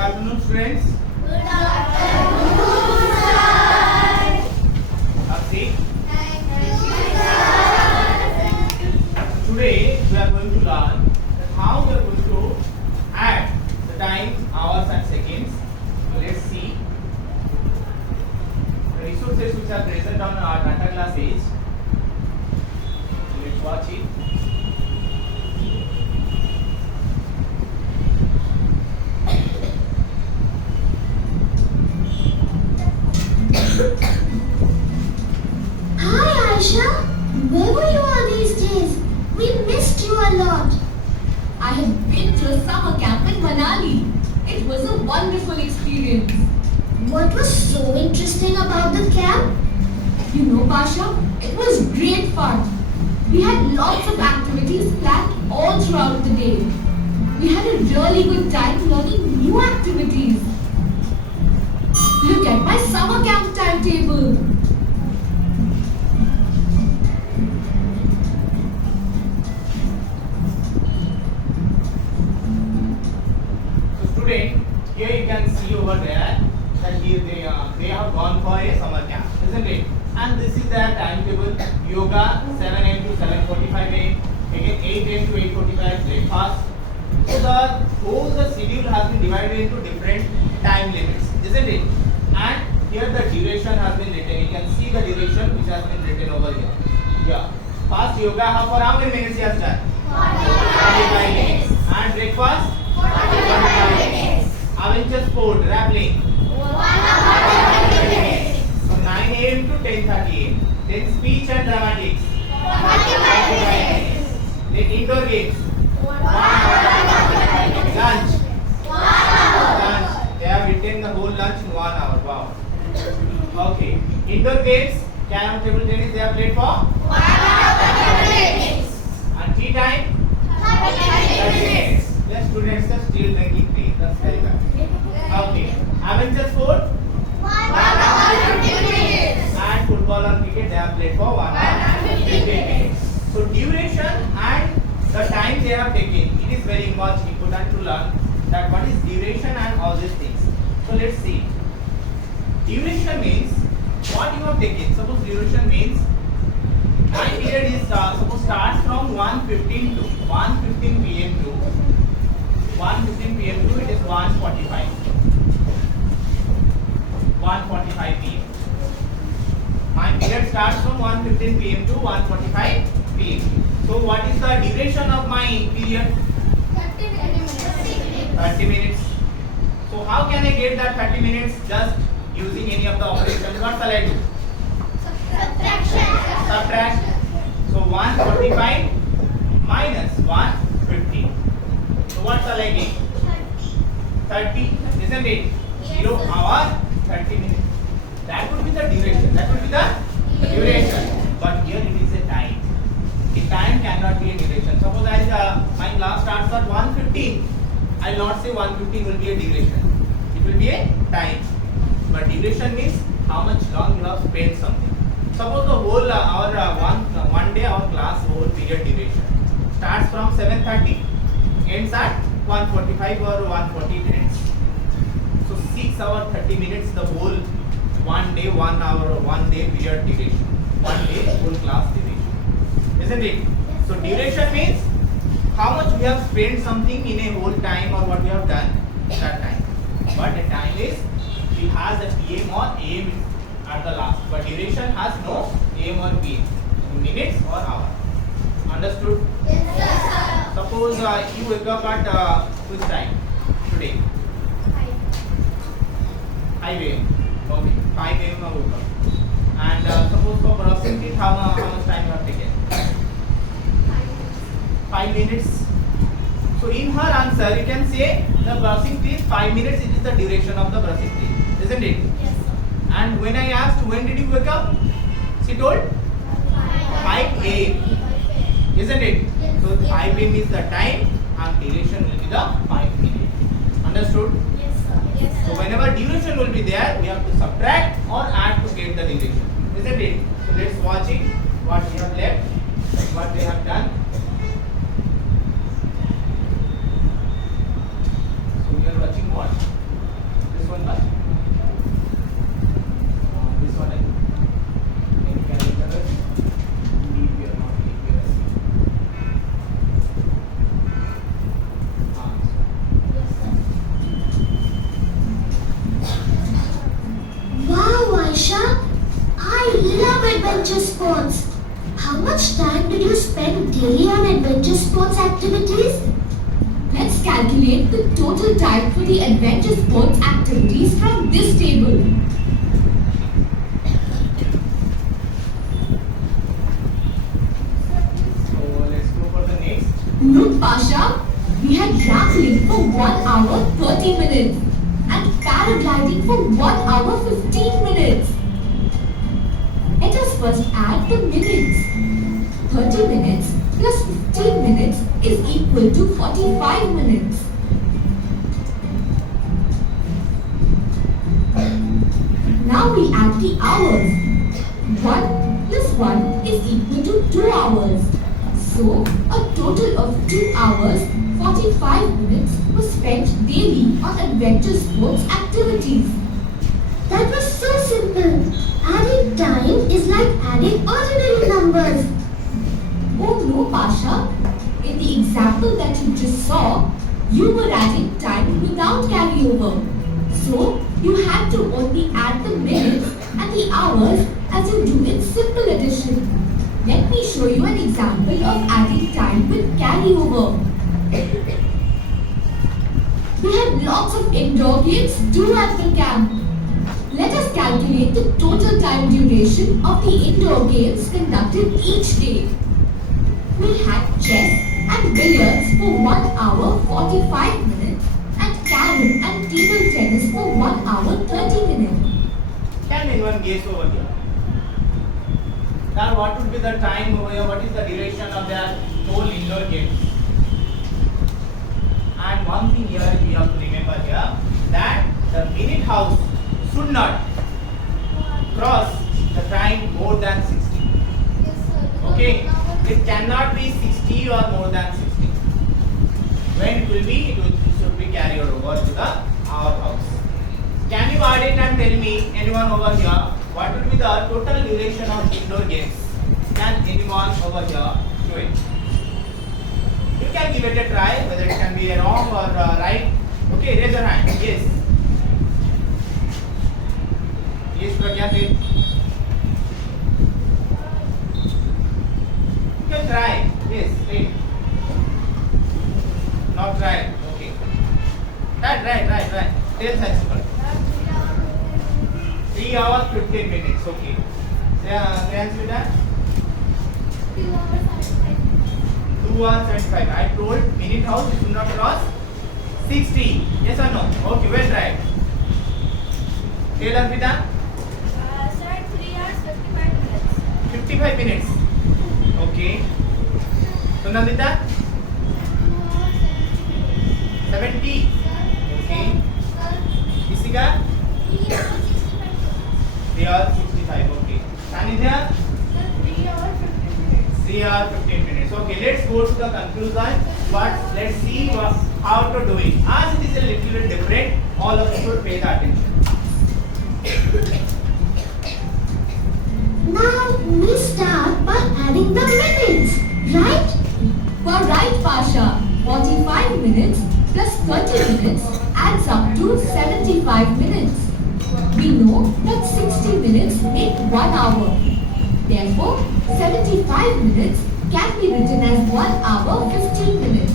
afternoon, students. Good afternoon, sir. Have a seat. Thank you, sir. Today we are going to learn how we are going to add the time, hours and seconds. So let's see the resources which are present on our data Classedge. Let's watch it. Hi, Aisha. Where were you all these days? We missed you a lot. I have been to a summer camp in Manali. It was a wonderful experience. What was so interesting about the camp? You know, Pasha, it was great fun. We had lots of activities planned all throughout the day. We had a really good time learning new activities. Look at my summer camp timetable. So student, here you can see over there that here they have gone for a summer camp, isn't it? And this is their timetable: yoga 7 a.m. to 7:45 a.m. Again 8 a.m. to 8:45 breakfast. So the schedule has been divided into different time limits, isn't it? And here the duration has been written. You can see the duration which has been written over here. Yeah. First yoga for how many minutes he has done? 45 minutes. And breakfast? 45 minutes. Adventure sport, rappelling? 1 hour and 30 minutes. So 9 a.m. to 10:30 a.m. Then speech and dramatics? 45 minutes. Then indoor games? 1 hour and 45 minutes. Lunch? 1 hour. Lunch. They have written the whole lunch in 1 hour. Wow. Okay. Indoor games, carom, table tennis, they have played for? 1 hour and 30 minutes. And tea time? 30 minutes. The students are still drinking tea. That's very bad. Okay. Adventure sport? 1 hour and 50 minutes. And football or cricket, they have played for 1 hour and 15 minutes. So duration and the time they have taken, it is very much important to learn that what is duration and all these things. So let's see. Duration means what you have taken. Suppose duration means time period is suppose starts from 1:15 to 1:15 p.m. to 1:15 p.m. to it is 1:45. 1:45 p.m. My period starts from 1:15 p.m. to 1:45 p.m. So what is the duration of my period? 30 minutes. So how can I get that 30 minutes? Just using any of the operations. What shall I do? Subtract. So 1:45 minus 1:15. So what shall I get? 30, isn't it? 0 hour 30 minutes. That would be the duration. That would be the duration. But here it is a time. The time cannot be a duration. Suppose my class starts at 1:15. I will not say 1:15 will be a duration. It will be a time. But duration means how much long you have spent something. Suppose the whole one day our class whole period duration starts from 7:30, ends at 1:45 or 1:40 minutes. So 6 hours 30 minutes the whole one day, 1 hour or 1 day period duration. 1 day whole class duration. Isn't it? So duration means how much we have spent something in a whole time or what we have done that time. But the time is it has a PM or AM at the last. But duration has no AM or PM. Minutes or hour. Understood? Yes, sir. Suppose you wake up at which time today? 5 AM. Okay, 5 AM I woke up. And suppose for brushing teeth, how much time you have taken? 5 minutes. So in her answer, you can say the brushing teeth 5 minutes. It is the duration of the brushing teeth, isn't it? Yes, sir. And when I asked when did you wake up, she told 5 AM, isn't it? So 5 AM is the time and duration will be the 5 minutes. Understood? Yes, sir. Yes, So whenever duration will be there, we have to subtract or add to get the duration, isn't it? So let's watch it. What we have left, what we have done. So we are watching what? adventure sports. How much time did you spend daily on adventure sports activities? Let's calculate the total time for the adventure sports activities from this table. So let's go for the next. Look, Pasha, we had rappelling for 1 hour 30 minutes and paragliding for 1 hour 15 minutes. Let us first add the minutes. 30 minutes plus 15 minutes is equal to 45 minutes. Now we add the hours. 1 plus 1 is equal to 2 hours. So, a total of 2 hours, 45 minutes was spent daily on adventure sports activities. That was so simple. Adding time is like adding ordinary numbers. Oh no, Pasha. In the example that you just saw, you were adding time without carryover. So, you had to only add the minutes and the hours as you do in simple addition. Let me show you an example of adding time with carryover. We had lots of indoor games too at the camp. Let us calculate the total time duration of the indoor games conducted each day. We had chess and billiards for 1 hour 45 minutes and carom and table tennis for 1 hour 30 minutes. Can anyone guess over here? Now what would be the time over here? What is the duration of their whole indoor games? And one thing here we have to remember here, that the minute house should not cross the time more than 60. Okay, it cannot be 60 or more than 60. When it will be, it should be carried over to the our house. Can you add it and tell me, anyone over here, what would be the total duration of indoor games? Can anyone over here do it? You can give it a try, whether it can be wrong or right. Okay, raise your hand. Yes. Yes, Pragya, say. You can try. Yes, say. Not try. Okay. Right. Tell sensible. 3 hours 15 minutes. Okay. Answer that. 2 hours and 5. I told minute house it should not cross 60. Yes or no? Okay, well tried. Tell Arpita. Sir, 3 hours 55 minutes. 55 minutes. Okay. So Nandita? 70. Okay. Isika? 3 hours 65. Okay. Sanidhya? 3 hours 15 minutes. 3 hours 15 minutes. Okay, let's go to the conclusion. But let's see how to do it. As it is a little bit different, all of you should pay the attention. Now we start by adding the minutes, right? You are right, Pasha. 45 minutes plus 30 minutes adds up to 75 minutes. We know that 60 minutes make 1 hour. Therefore, 75 minutes can be written as 1 hour 15 minutes.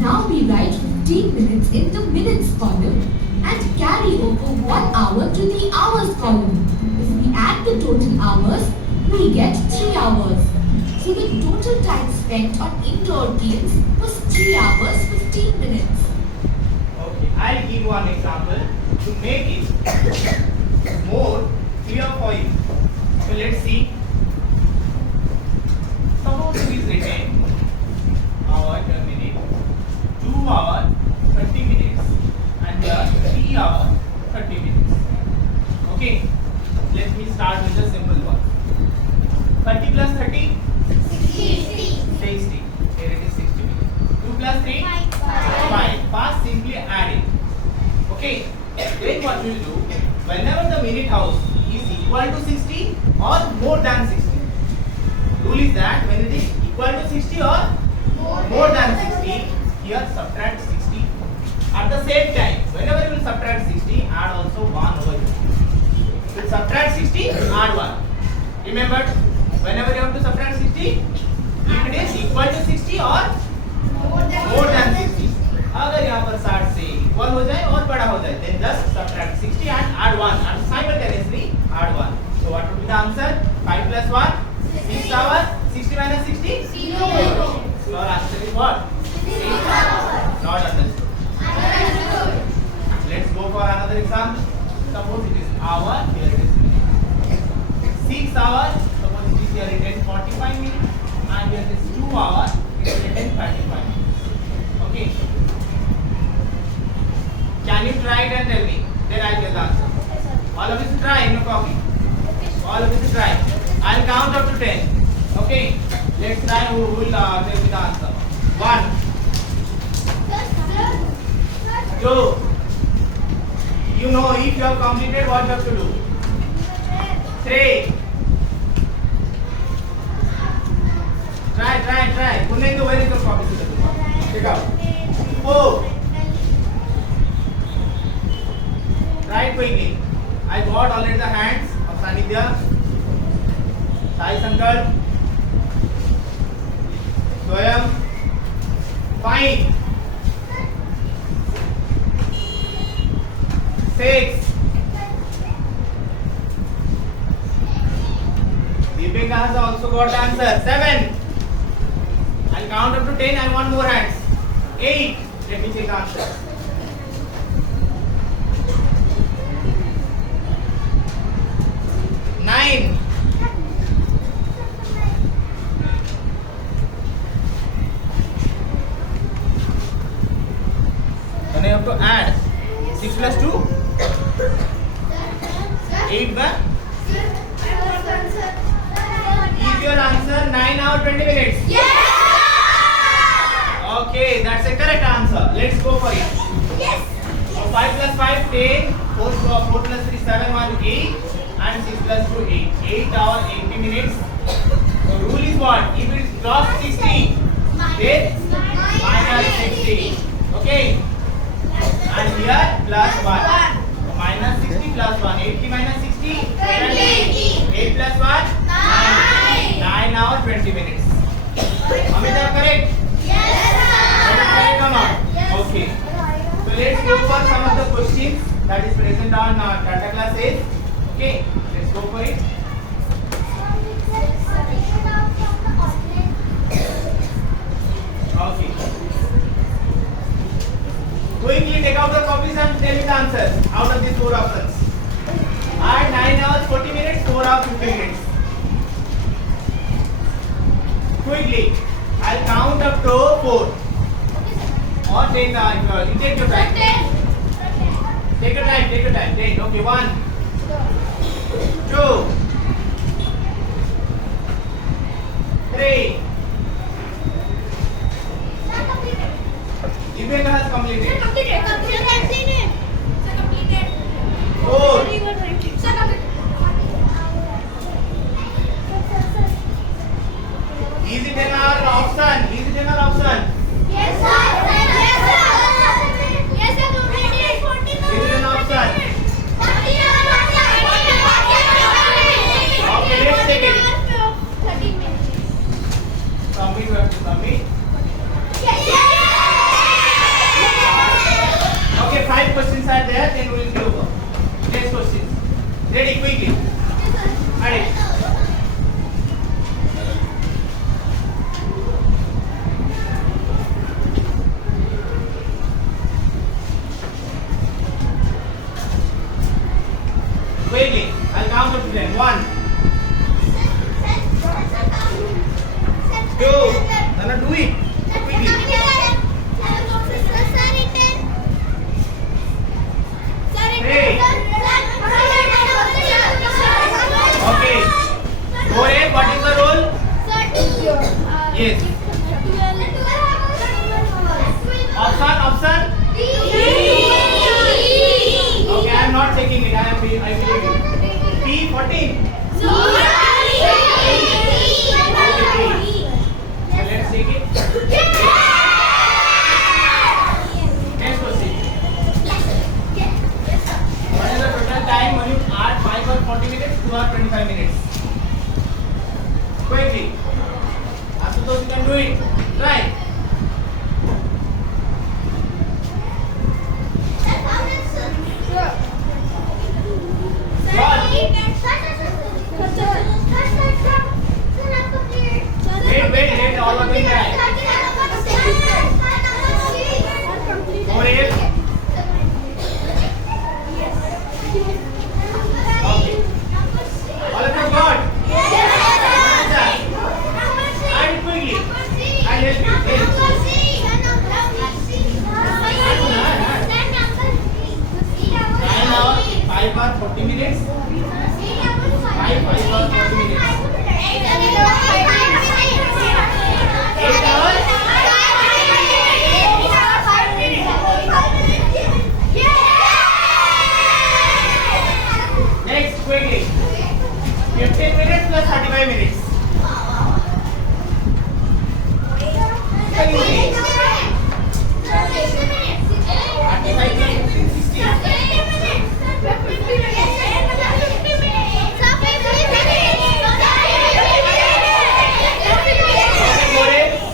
Now we write 15 minutes in the minutes column and carry over 1 hour to the hours column. If we add the total hours, we get 3 hours. So the total time spent on indoor games was 3 hours 15 minutes. Okay, I'll give one example to make it more clear for you. So let's see. Suppose it is written hour per minute, 2 hours 30 minutes, and here 3 hours 30 minutes. Okay, let me start with the simple one. 30 plus 30? 60. Here it is 60 minutes. 2 plus 3? 5. First simply add it. Okay, then what we will do, whenever the minute house is equal to 60 or more than 60. Rule is that when it is equal to 60 or more than 60, here subtract 60. At the same time, whenever you will subtract 60, add also 1 over here. If you subtract 60, add 1. Remember, whenever you have to subtract 60, if it is equal to 60 or more than 60. अगर यहाँ पर 60 से equal हो जाए और बड़ा हो जाए, then just subtract 60 and add 1 and simultaneously add 1. So what would be the answer? 5 plus 1, 6 hour. 60 minus 60? 0. So our answer is what? 6 hour. Not understood. Let's go for another example. Suppose it is hour, here it is 6 hours. Suppose it is here written 45 minutes and here it is 2 hours. It is written 35 minutes. Okay. Can you try it and tell me? Then I'll get the answer. All of you try in your copy. All of you try. I'll count up to 10. Okay. Let's try who will tell me the answer. 1, 2. You know if you have completed what you have to do. 3. Try. Punendu, where is your copy? Take out. 4. Try quickly. I got already the hands of Sanidhya, Sai Sankar, Swayam. Fine. 6. Deepika has also got the answer. 7. I'll count up to 10 and one more hands. 8. Let me check the answer. 9. Then I have to add 6 plus 2, 8 by. Is your answer 9 hours 20 minutes? Yes! Okay, that's a correct answer. Let's go for it. Yes! So 5 plus 5, 10, 4 plus 3, 7, 1, 8, and 6 plus 2, 8. 8 hours 80 minutes. So rule is what? If it is plus 60, then minus 60. Okay? And here plus 1. So minus 60 plus 1. 80 minus 60? 20. 8 plus 1? 9. 9 hours 20 minutes. Amita, correct? Yes, Correct or not? Yes. Okay. So let's go for some of the questions that is present on Tata Classedge. Okay, let's go for it. Okay. Quickly take out the copies and tell me the answers out of these 4 options. Add 9 hours 40 minutes, 4 hours 50 minutes. Quickly, I'll count up to 4. Or 10, you take your time. Take your time, 10. Okay, 1, 2, 3. Divya has completed. 4. Is it in our option? Is it in our option? Yes, sir. Yes, sir. Is it an option? Okay, let's take it. 30 minutes. Submit, we have to submit. Okay, 5 questions are there, then we will go over. Next questions. Ready, quickly. Ready. Quickly, I'll count up to 10. 1, 2. Nana, do it. Quickly. 3. Okay. 4A, what is the rule? Yes. Option? Okay, I am not taking it. I believe you. P, 14. So let's take it. Next question. What is the total time when you add 5 or 40 minutes, 2 or 25 minutes? quickly. Ashutosh, you can do it. Try. Wait, all of them try. 4 8. Okay. All of them got? And quickly. I help you. Nine hours, 5 hours, 40 minutes. 5 hours, 40 minutes. 8 hours. Next, quickly. 15 minutes plus 35 minutes. Quickly. 35 plus 15, 60.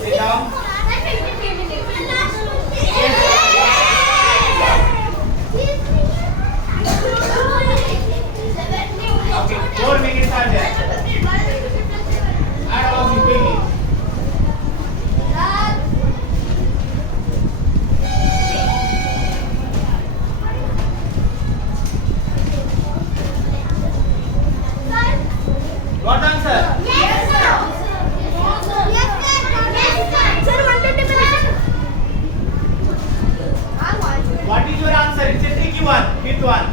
Sit down. Okay, 4 minutes are there. Add all of you quickly. What answer? What is your answer? It's a tricky one. Fifth one.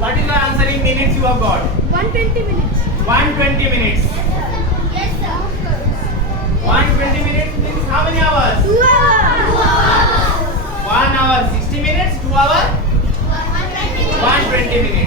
What is your answer in minutes you have got? 120 minutes. 120 minutes. 120 minutes means how many hours? 2 hours. 1 hour 60 minutes, 2 hours 120 minutes.